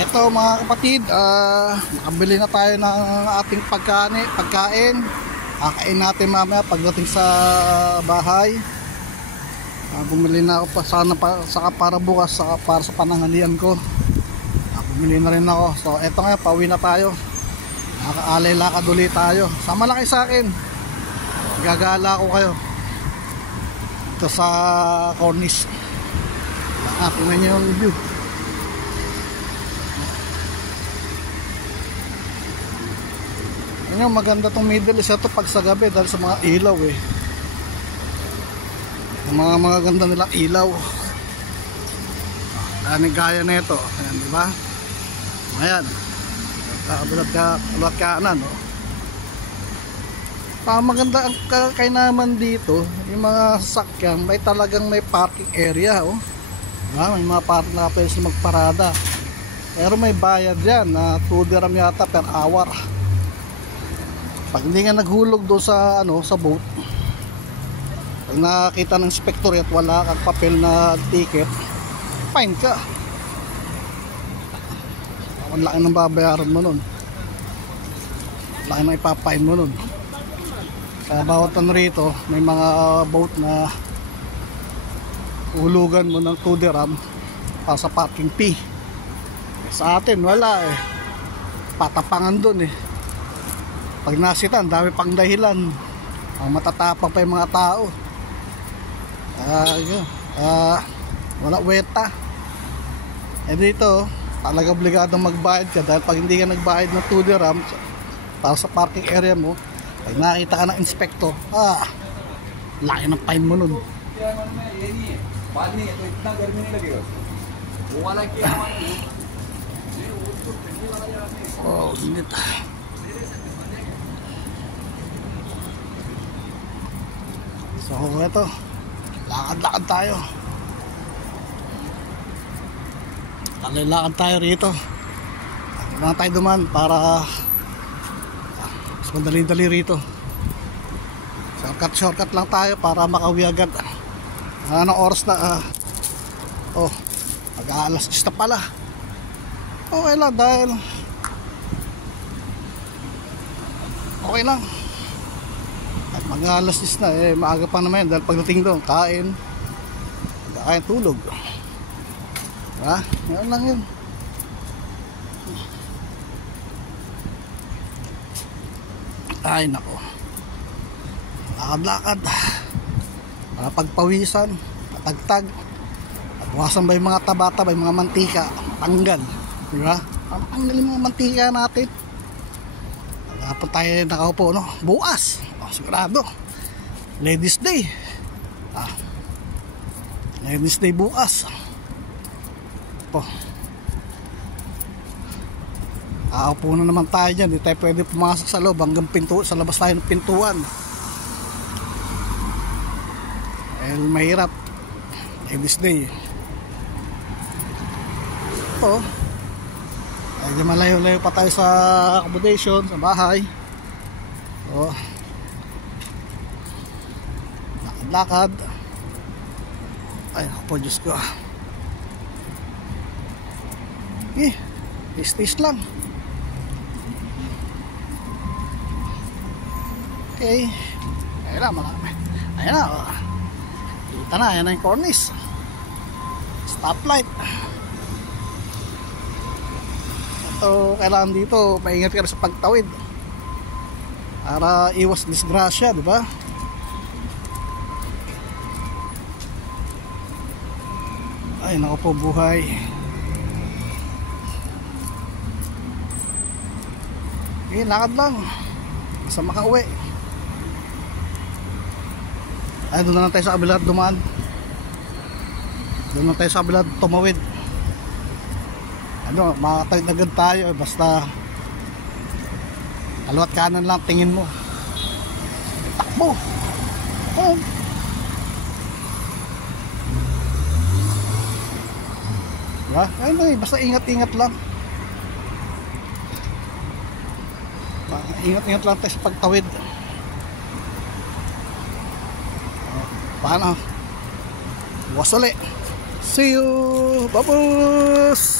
Eto mga kapatid, nakabili na tayo ng ating pagkain. Kakain natin mamaya pagdating sa bahay. Bumili na ako saka para bukas, saka para sa pananghalian ko. Bumili na rin ako. So eto nga, pauwi na tayo. Nakaalay lakad ulit tayo. Sama lang kayo sa akin. Gagala ko kayo ito sa cornice. Tingnan nyo yung view. Ano, maganda tong Middle East ito pag sa gabi dahil sa mga ilaw yung mga ganda nilang ilaw. Gaya na ito. Ayan, diba? Ayan. Ulat kanan. Maganda ang kainaman dito. Yung mga sasakyan may talagang may parking area. May mga parking na pwede sila magparada. Pero may bayad yan na 2 dirham yata per hour. Pag hindi nga naghulog doon sa sa boat, pag nakita ng inspector at wala kang papel na ticket, fine ka. Ang laki ng babayaran mo nun, laki ng ipapain mo nun. Kaya bawat rito may mga boat na hulugan mo ng 2 dirham para sa parking fee. Sa atin wala patapangan dun Pag nasitan, dami pang dahilan. Matatapang pa yung mga tao. Wala weta. Dito, talaga obligadong magbayad ka. Dahil pag hindi ka nagbayad ng 2 dirham para sa parking area mo, pag nakita ka ng inspector, laki ng fine mo nun. Init. So ito, lakad-lakad tayo. Lakad tayo rito. Lakad tayo duman para mas madali-dali rito. Shortcut lang tayo para makauwi agad. Anong oras na? Mag-aalas 10 na pala. Okay lang dahil okay lang. At mag-alas 10 na maaga pa naman dahil pagdating doon kain, tulog. Diba? Yan lang yun. Ay nako, lakad-lakad para pagpawisan, matagtag, buwasan ba yung mga taba-taba, yung mga mantika, tanggal. Diba? Tanggal yung mga mantika natin. Dapat tayo nakaupo bukas. Sigurado Ladies Day. Ladies Day bukas. Uupo na naman tayo dyan. Hindi tayo pwede pumasok sa loob hanggang sa labas tayo ng pintuan. Mahirap. Ladies Day. Medyo malayo-layo pa tayo sa accommodation, sa bahay. Lakad. Ay, po Diyos ko. Tis lang. Okay. Ayan na, marami. Ayan na. Kita na, ayan na yung cornice. Stoplight. Ito, kailangan dito, maingat ka sa pagtawid. Para iwas disgrasya, di ba? Ay, naku po buhay. Lakad lang. Basta makauwi. Ay, doon na lang tayo sa kabilang dumaan. Doon na tayo sa kabilang tumawid. Makatawid agad tayo. Basta kaliwat kanan lang tingin mo. Takbo. Basta ingat-ingat lang. Ingat-ingat lang tayo sa pagtawid. Paano? Bukas ulit. See you! Babos!